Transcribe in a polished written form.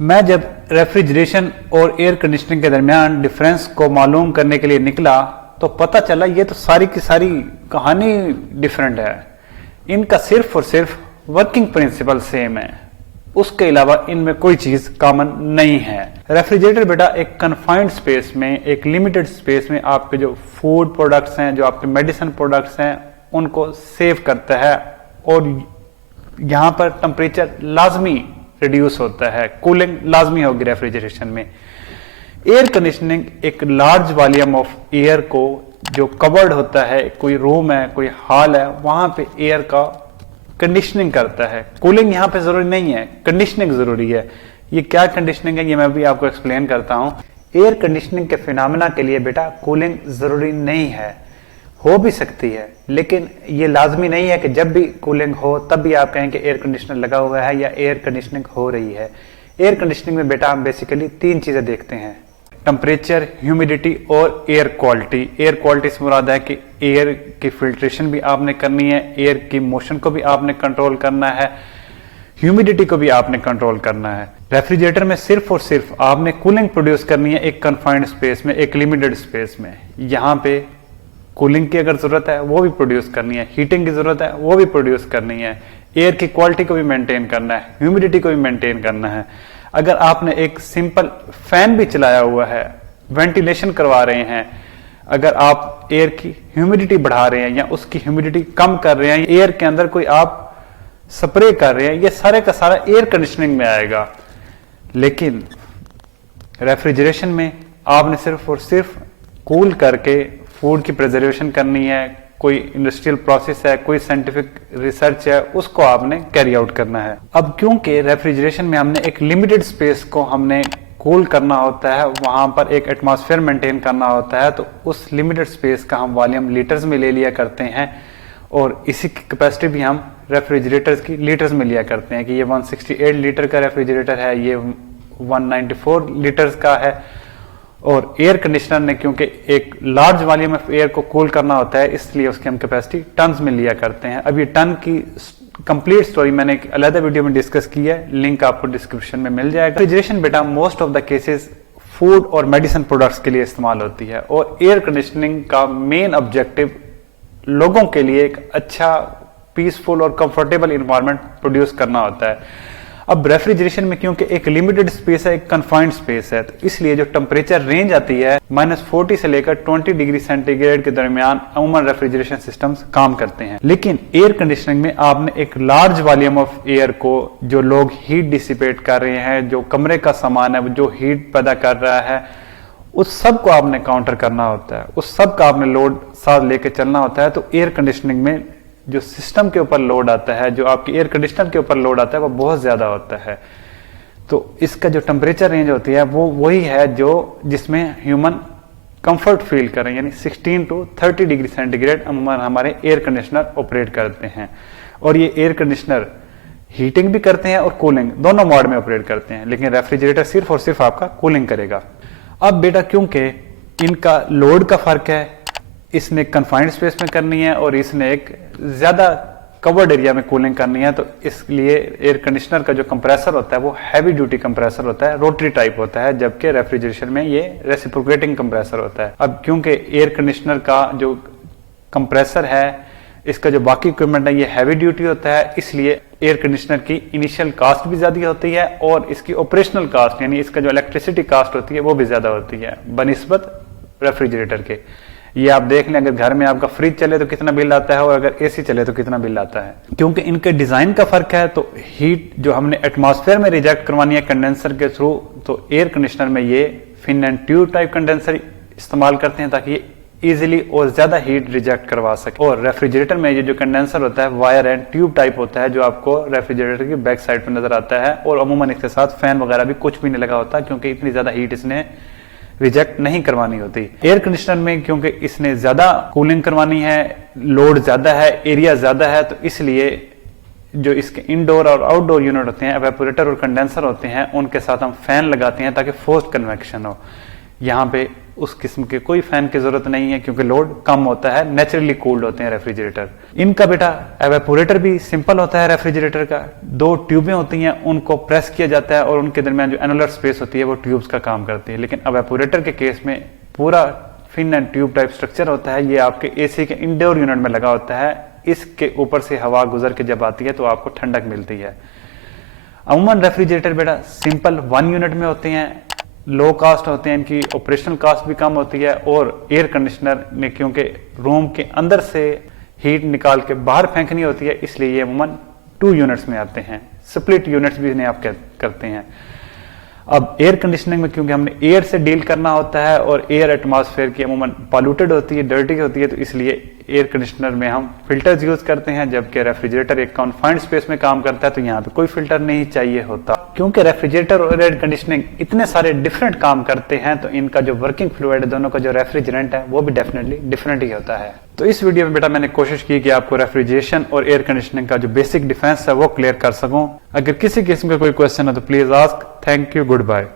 मैं जब रेफ्रिजरेशन और एयर कंडीशनिंग के दरमियान डिफरेंस को मालूम करने के लिए निकला तो पता चला ये तो सारी की सारी कहानी डिफरेंट है। इनका सिर्फ और सिर्फ वर्किंग प्रिंसिपल सेम है, उसके अलावा इनमें कोई चीज कॉमन नहीं है। रेफ्रिजरेटर बेटा एक कन्फाइंड स्पेस में, एक लिमिटेड स्पेस में आपके जो फूड प्रोडक्ट्स हैं, जो आपके मेडिसिन प्रोडक्ट्स हैं, उनको सेव करता है और यहाँ पर टेम्परेचर लाजमी रिड्यूस होता है, कूलिंग लाजमी होगी रेफ्रिजरेशन में। एयर कंडीशनिंग एक लार्ज वॉल्यूम ऑफ एयर को जो कवर्ड होता है, कोई रूम है, कोई हॉल है, वहां पे एयर का कंडीशनिंग करता है। कूलिंग यहाँ पे जरूरी नहीं है, कंडीशनिंग जरूरी है। ये क्या कंडीशनिंग है ये मैं भी आपको एक्सप्लेन करता हूँ। एयर कंडीशनिंग के फिनोमेना के लिए बेटा कूलिंग जरूरी नहीं है, हो भी सकती है, लेकिन ये लाजमी नहीं है कि जब भी कूलिंग हो तब भी आप कहें कि एयर कंडीशनर लगा हुआ है या एयर कंडीशनिंग हो रही है। एयर कंडीशनिंग में बेटा हम बेसिकली तीन चीजें देखते हैं: टेम्परेचर, ह्यूमिडिटी और एयर क्वालिटी। एयर क्वालिटी से मुराद है कि एयर की फिल्ट्रेशन भी आपने करनी है, एयर की मोशन को भी आपने कंट्रोल करना है, ह्यूमिडिटी को भी आपने कंट्रोल करना है। रेफ्रिजरेटर में सिर्फ और सिर्फ आपने कूलिंग प्रोड्यूस करनी है एक कन्फाइंड स्पेस में, एक लिमिटेड स्पेस में। यहाँ पे कूलिंग की अगर जरूरत है वो भी प्रोड्यूस करनी है, हीटिंग की जरूरत है वो भी प्रोड्यूस करनी है, एयर की क्वालिटी को भी मेंटेन करना है, ह्यूमिडिटी को भी मेंटेन करना है। अगर आपने एक सिंपल फैन भी चलाया हुआ है, वेंटिलेशन करवा रहे हैं, अगर आप एयर की ह्यूमिडिटी बढ़ा रहे हैं या उसकी ह्यूमिडिटी कम कर रहे हैं, एयर के अंदर कोई आप स्प्रे कर रहे हैं, ये सारे का सारा एयर कंडीशनिंग में आएगा। लेकिन रेफ्रिजरेशन में आपने सिर्फ और सिर्फ कूल करके फूड की प्रिजर्वेशन करनी है, कोई इंडस्ट्रियल प्रोसेस है, कोई साइंटिफिक रिसर्च है, उसको आपने कैरी आउट करना है। अब क्योंकि रेफ्रिजरेशन में हमने एक लिमिटेड स्पेस को हमने कूल करना होता है, वहां पर एक एटमॉस्फेयर मेंटेन करना होता है, तो उस लिमिटेड स्पेस का हम वॉल्यूम लीटर्स में ले लिया करते हैं और इसी की कैपेसिटी भी हम रेफ्रिजरेटर्स की लीटर्स में लिया करते हैं कि ये 168 लीटर का रेफ्रिजरेटर है, ये 194 लीटर्स का है। और एयर कंडीशनर ने क्योंकि एक लार्ज वॉल्यूम ऑफ एयर को कूल करना होता है, इसलिए उसकी हम कैपेसिटी टन्स में लिया करते हैं। अब ये टन की कंप्लीट स्टोरी मैंने एक अलग वीडियो में डिस्कस की है, लिंक आपको डिस्क्रिप्शन में मिल जाएगा। रेफ्रिजरेशन बेटा most of the cases food और मेडिसिन प्रोडक्ट्स के लिए इस्तेमाल होती है और एयर कंडीशनिंग का मेन ऑब्जेक्टिव लोगों के लिए एक अच्छा पीसफुल और कंफर्टेबल इन्वायरमेंट प्रोड्यूस करना होता है। अब रेफ्रिजरेशन में क्योंकि एक लिमिटेड स्पेस है, एक कन्फाइंड स्पेस है, तो इसलिए जो टेम्परेचर रेंज आती है -40 से लेकर 20 डिग्री सेंटीग्रेड के दरमियान अमूमन रेफ्रिजरेशन सिस्टम्स काम करते हैं। लेकिन एयर कंडीशनिंग में आपने एक लार्ज वॉल्यूम ऑफ एयर को, जो लोग हीट डिसिपेट कर रहे हैं, जो कमरे का सामान है, जो हीट पैदा कर रहा है, उस सब को आपने काउंटर करना होता है, उस सब का आपने लोड साथ लेके चलना होता है। तो एयर कंडीशनिंग में जो सिस्टम के ऊपर लोड आता है, जो आपकी एयर कंडीशनर के ऊपर लोड आता है, वो बहुत ज्यादा होता है। तो इसका जो टेम्परेचर रेंज होती है वो वही है जो जिसमें ह्यूमन कंफर्ट फील करें, यानी 16 to 30 डिग्री सेंटीग्रेड अमूमन हमारे एयर कंडीशनर ऑपरेट करते हैं। और ये एयर कंडीशनर हीटिंग भी करते हैं और कूलिंग दोनों मोड में ऑपरेट करते हैं, लेकिन रेफ्रिजरेटर सिर्फ और सिर्फ आपका कूलिंग करेगा। अब बेटा क्योंकि इनका लोड का फर्क है, इसने कन्फाइंड स्पेस में करनी है और इसने एक ज्यादा कवर्ड एरिया में कूलिंग करनी है, तो इसलिए एयर कंडीशनर का जो कंप्रेसर होता है वो हैवी ड्यूटी कंप्रेसर होता है, रोटरी टाइप होता है, जबकि रेफ्रिजरेशन में ये रेसिप्रोकेटिंग कंप्रेसर होता है। अब क्योंकि एयर कंडीशनर का जो कंप्रेसर है, इसका जो बाकी इक्विपमेंट है, ये हैवी ड्यूटी होता है, इसलिए एयर कंडीशनर की इनिशियल कास्ट भी ज्यादा होती है और इसकी ऑपरेशनल कास्ट यानी इसका जो इलेक्ट्रिसिटी कास्ट होती है वो भी ज्यादा होती है बनिस्बत रेफ्रिजरेटर के। ये आप देख लें, अगर घर में आपका फ्रिज चले तो कितना बिल आता है और अगर एसी चले तो कितना बिल आता है। क्योंकि इनके डिजाइन का फर्क है, तो हीट जो हमने एटमॉस्फेयर में रिजेक्ट करवानी है कंडेंसर के थ्रू, तो एयर कंडीशनर में ये fin and tube type condenser इस्तेमाल करते हैं ताकि ये इजिली और ज्यादा हीट रिजेक्ट करवा सके। और रेफ्रिजरेटर में ये जो कंडेंसर होता है वायर एंड ट्यूब टाइप होता है, जो आपको रेफ्रिजरेटर की बैक साइड पर नजर आता है, और अमूमन इसके साथ फैन वगैरह भी कुछ भी नहीं लगा होता क्योंकि इतनी ज्यादा हीट इसने रिजेक्ट नहीं करवानी होती। एयर कंडीशनर में क्योंकि इसने ज्यादा कूलिंग करवानी है, लोड ज्यादा है, एरिया ज्यादा है, तो इसलिए जो इसके इंडोर और आउटडोर यूनिट होते हैं, एवेपोरेटर और कंडेंसर होते हैं, उनके साथ हम फैन लगाते हैं ताकि फोर्स्ड कन्वेक्शन हो। यहाँ पे उस किस्म के कोई फैन की जरूरत नहीं है क्योंकि लोड कम होता है, नेचुरली कूल्ड होते हैं रेफ्रिजरेटर। इनका बेटा एवेपोरेटर भी सिंपल होता है रेफ्रिजरेटर का, 2 ट्यूबें होती हैं, उनको प्रेस किया जाता है और उनके दरमियान जो एनुलर स्पेस होती है वो ट्यूब्स का काम करती है। लेकिन एवेपोरेटर के केस में पूरा fin and tube type structure होता है, ये आपके एसी के इंडोर यूनिट में लगा होता है, इसके ऊपर से हवा गुजर के जब आती है तो आपको ठंडक मिलती है। अमूमन रेफ्रिजरेटर बेटा सिंपल 1 यूनिट में होते हैं, लो कास्ट होते हैं, इनकी ऑपरेशनल कास्ट भी कम होती है, और एयर कंडीशनर में क्योंकि रूम के अंदर से हीट निकाल के बाहर फेंकनी होती है इसलिए ये अमूमन 2 यूनिट्स में आते हैं, स्प्लिट यूनिट्स भी इन्हें आप करते हैं। अब एयर कंडीशनिंग में क्योंकि हमने एयर से डील करना होता है और एयर एटमॉस्फेयर की अमूमन पॉल्यूटेड होती है, डर्टी होती है, तो इसलिए एयर कंडीशनर में हम फिल्टर्स यूज करते हैं, जबकि रेफ्रिजरेटर एक कॉन्फाइंड स्पेस में काम करता है तो यहाँ पे कोई फिल्टर नहीं चाहिए होता। क्योंकि रेफ्रिजरेटर और एयर कंडीशनिंग इतने सारे डिफरेंट काम करते हैं तो इनका जो वर्किंग फ्लूइड है, दोनों का जो रेफ्रिजरेंट है वो भी डेफिनेटली डिफरेंट ही होता है। तो इस वीडियो में बेटा मैंने कोशिश की कि आपको रेफ्रिजरेशन और एयर कंडीशनिंग का जो बेसिक डिफरेंस है वो क्लियर कर सकूं। अगर किसी किस्म का कोई क्वेश्चन है तो please ask. Thank you, good bye.